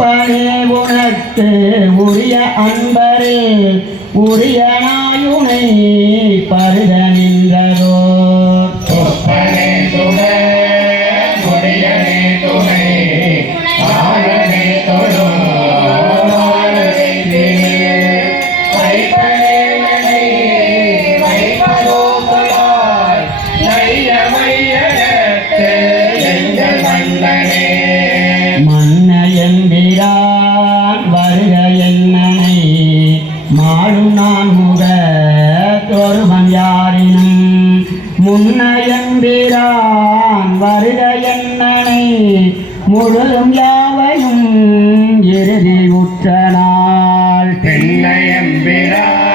ஒப்பனே உனக்கு உரிய அன்பரே உரிய நாயுனை பருக நின்றதோ ஒப்பனே துணை முடியனே துணை ஆழனே தொழும் வைப்பனே மனை வைப்பதோ சொலாய் நைய மையத்து எங்கள் மன்னனே மன்ன எம்பிரான் வருக என்னனை மாடும் நான் முக தொருவன் யாரினும் முன்ன எம்பிரான் வருக என்னனை முழுதும் யாவையும் இறுதி உற்ற நாள் பின்னையம்பிரான்